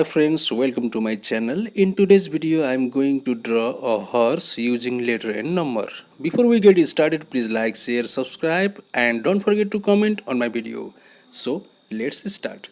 Hi friends, welcome to my channel. In today's video I am going to draw a horse using letter and number. Before we get started, please like, share, subscribe and don't forget to comment on my video. So let's start.